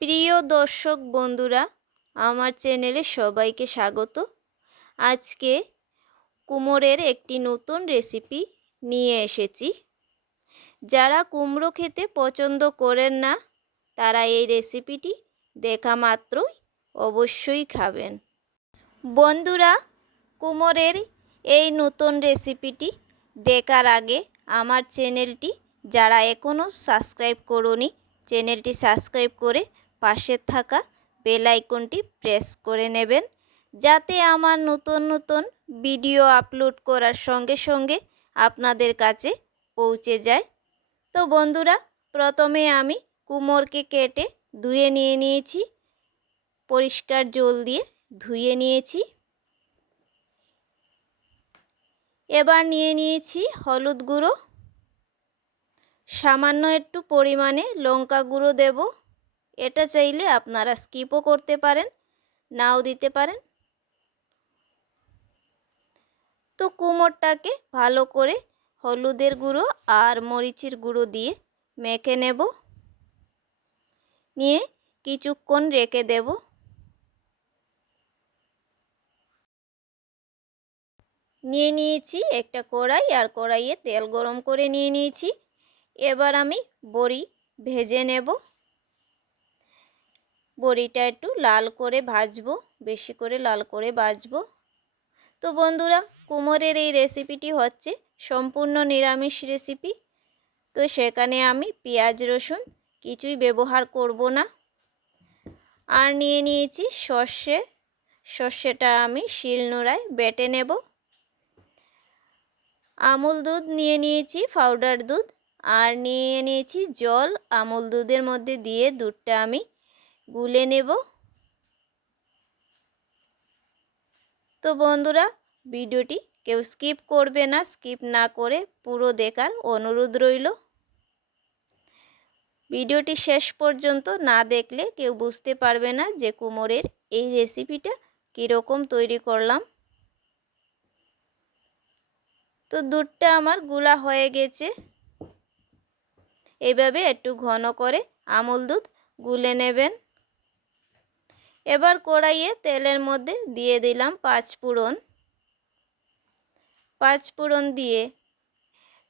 প্রিয় দর্শক বন্ধুরা, আমার চ্যানেলে সবাইকে স্বাগত। আজকে কুমড়োর একটি নতুন রেসিপি নিয়ে এসেছি। যারা কুমড়ো খেতে পছন্দ করেন না, তারা এই রেসিপিটি দেখা মাত্রই অবশ্যই খাবেন। বন্ধুরা, কুমড়োর এই নতুন রেসিপিটি দেখার আগে আমার চ্যানেলটি যারা এখনও সাবস্ক্রাইব করোনি, চ্যানেলটি সাবস্ক্রাইব করে পাশে থাকা বেল আইকনটি প্রেস করে নেবেন, যাতে আমার নতুন নতুন ভিডিও আপলোড করার সঙ্গে সঙ্গে আপনাদের কাছে পৌঁছে যায়। তো বন্ধুরা, প্রথমে আমি কুমড়োকে কেটে ধুয়ে নিয়েছি, পরিষ্কার জল দিয়ে ধুয়ে নিয়েছি। এবার নিয়েছি হলুদ গুঁড়ো, সামান্য একটু পরিমাণে লঙ্কা গুঁড়ো দেব। এটা চাইলে আপনারা স্কিপও করতে পারেন, নাও দিতে পারেন। তো কুমড়োটাকে ভালো করে হলুদের গুঁড়ো আর মরিচের গুঁড়ো দিয়ে মেখে নেব, নিয়ে কিছুক্ষণ রেখে দেব। নিয়েছি একটা কড়াই, আর কড়াইয়ে তেল গরম করে নিয়েছি। এবার আমি বড়ি ভেজে নেব। বড়িটা একটু লাল করে ভাজবো, বেশি করে লাল করে ভাজবো। তো বন্ধুরা, কুমড়োর এই রেসিপিটি হচ্ছে সম্পূর্ণ নিরামিষ রেসিপি। তো সেখানে আমি পেঁয়াজ রসুন কিছুই ব্যবহার করব না। আর নিয়েছি সর্ষে, সর্ষেটা আমি শিলনোড়ায় বেটে নেব। আমুল দুধ নিয়েছি, পাউডার দুধ, আর নিয়েছি জল। আমুল দুধের মধ্যে দিয়ে দুধটা আমি গুলে নেব। তো বন্ধুরা, ভিডিওটি কেউ স্কিপ করবে না, স্কিপ না করে পুরো দেখার অনুরোধ রইল। ভিডিওটি শেষ পর্যন্ত না দেখলে কেউ বুঝতে পারবে না যে কুমড়োর এই রেসিপিটা কীরকম তৈরি করলাম। তো দুধটা আমার গুলা হয়ে গেছে। এইভাবে একটু ঘন করে আমুল দুধ গুলে নেবেন। এবার কড়াইয়ে তেলের মধ্যে দিয়ে দিলাম পাঁচফোড়ন। পাঁচফোড়ন দিয়ে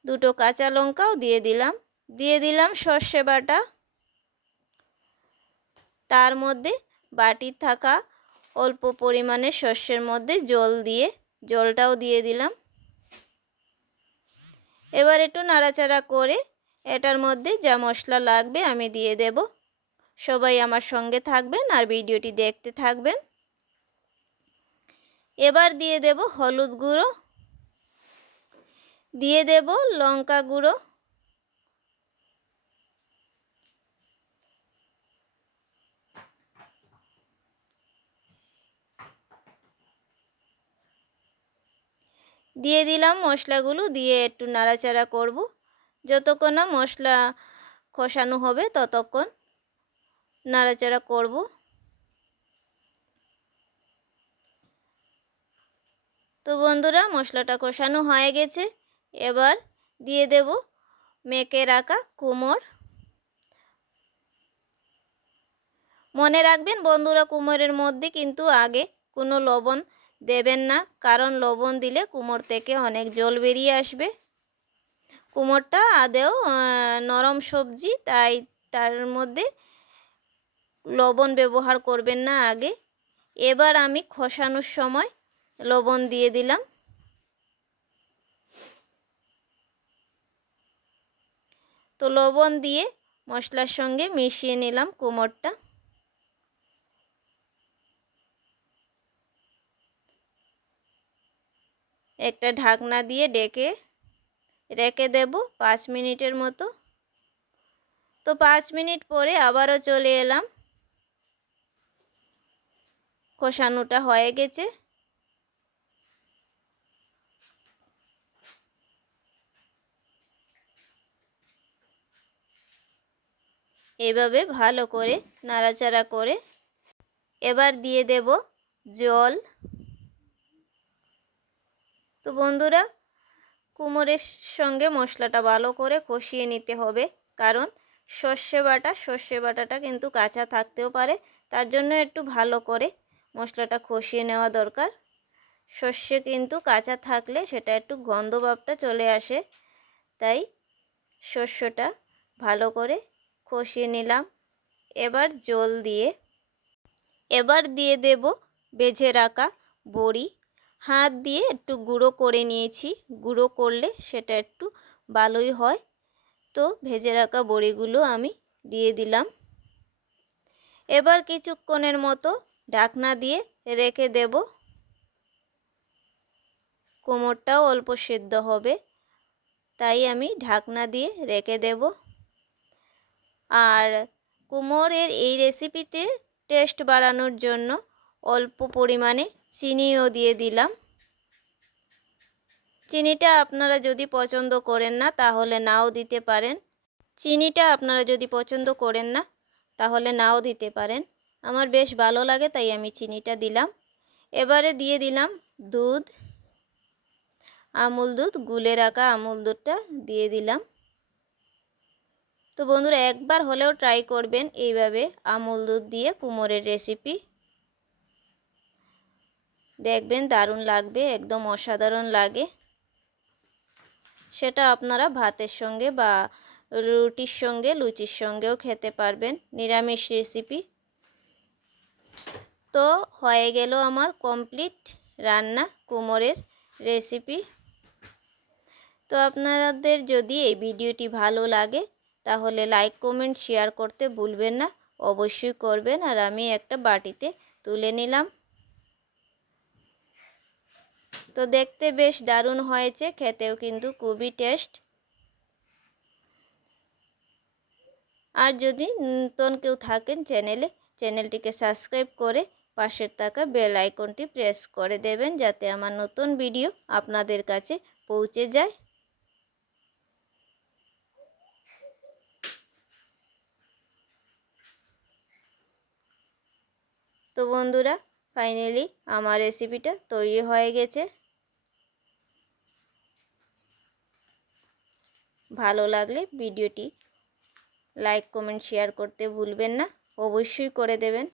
দুটো কাঁচা লঙ্কাও দিয়ে দিলাম সর্ষে বাটা। তার মধ্যে বাটি থাকা অল্প পরিমাণে সর্ষের মধ্যে জলটাও দিয়ে দিলাম। এবার একটু নাড়াচাড়া করে এটার মধ্যে যা মশলা লাগবে আমি দিয়ে দেব। সবাই আমার সঙ্গে থাকবেন আর ভিডিওটি দেখতে থাকবেন। এবার দিয়ে দেব হলুদ গুঁড়ো, দিয়ে দেব লঙ্কা গুঁড়ো, দিয়ে দিলাম মশলাগুলো, দিয়ে একটু নাড়াচাড়া করব। যতক্ষণ না মশলা কষানো হবে ততক্ষণ নাড়াচাড়া করব। তো বন্ধুরা, মশলাটা কষানো হয়ে গেছে। এবার দিয়ে দেব মেখে রাখা কুমড়ো। মনে রাখবেন বন্ধুরা, কুমড়োর মধ্যে কিন্তু আগে কোনো লবণ দেবেন না, কারণ লবণ দিলে কুমড়ো থেকে অনেক জল বেরিয়ে আসবে। কুমড়োটা আদেও নরম সবজি, তাই তার মধ্যে লবণ ব্যবহার করবেন না আগে। এবার আমি কষানোর সময় লবণ দিয়ে দিলাম। তো লবণ দিয়ে মশলার সঙ্গে মিশিয়ে নিলাম কুমড়োটা। একটা ঢাকনা দিয়ে ঢেকে রেখে দেব 5 মিনিটের মতো। তো 5 মিনিট পরে আবারও চলে এলাম। কষানোটা হয়ে গেছে। এভাবে ভালো করে নাড়াচাড়া করে এবার দিয়ে দেব জল। তো বন্ধুরা, কুমড়োর সঙ্গে মশলাটা ভালো করে কষিয়ে নিতে হবে, কারণ সর্ষে বাটাটা কিন্তু কাঁচা থাকতেও পারে, তার জন্য একটু ভালো করে মশলাটা কষিয়ে নেওয়া দরকার। সর্ষে কিন্তু কাঁচা থাকলে সেটা একটু গন্ধ ভাবটা চলে আসে, তাই সর্ষেটা ভালো করে কষিয়ে নিলাম। এবার দিয়ে দেব ভেজে রাখা বড়ি। হাত দিয়ে একটু গুঁড়ো করে নিয়েছি, গুঁড়ো করলে সেটা একটু ভালোই হয়। তো ভেজে রাখা বড়িগুলো আমি দিয়ে দিলাম। এবার কিছুক্ষণের মতো ঢাকনা দিয়ে রেখে দেব। কুমড়োটাও অল্প সেদ্ধ হবে, তাই আমি ঢাকনা দিয়ে রেখে দেব। আর কুমড়োর এই রেসিপিতে টেস্ট বাড়ানোর জন্য অল্প পরিমাণে চিনিও দিয়ে দিলাম। চিনিটা আপনারা যদি পছন্দ করেন না তাহলে নাও দিতে পারেন। আমার বেশ ভালো লাগে তাই আমি চিনিটা দিলাম। এবারে দিয়ে দিলাম দুধ, আমুল দুধ, গুলে রাখা আমুল দুধটা দিয়ে দিলাম। তো বন্ধুরা একবার হলেও ট্রাই করবেন এইভাবে আমুল দুধ দিয়ে কুমড়োর রেসিপি, দেখবেন দারুণ লাগবে, একদম অসাধারণ লাগে। সেটা আপনারা ভাতের সঙ্গে বা রুটির সঙ্গে, লুচির সঙ্গেও খেতে পারবেন, নিরামিষ রেসিপি। তো হয়ে গেল আমার কমপ্লিট রান্না কুমড়োর রেসিপি। তো আপনাদের যদি এই ভিডিওটি ভালো লাগে তাহলে লাইক, কমেন্ট, শেয়ার করতে ভুলবেন না, অবশ্যই করবেন। আর আমি একটা বাটিতে তুলে নিলাম। তো দেখতে বেশ দারুণ হয়েছে, খেতেও কিন্তু খুবই টেস্ট। আর যদি নতুন কেউ থাকেন চ্যানেলটিকে সাবস্ক্রাইব করে পাশের থাকা বেল আইকনটি প্রেস করে দেবেন, যাতে আমার নতুন ভিডিও আপনাদের কাছে পৌঁছে যায়। তো বন্ধুরা ফাইনালি আমার রেসিপিটা তৈরি হয়ে গেছে। ভালো লাগলে ভিডিওটি লাইক, কমেন্ট, শেয়ার করতে ভুলবেন না, অবশ্যই করে দেবেন।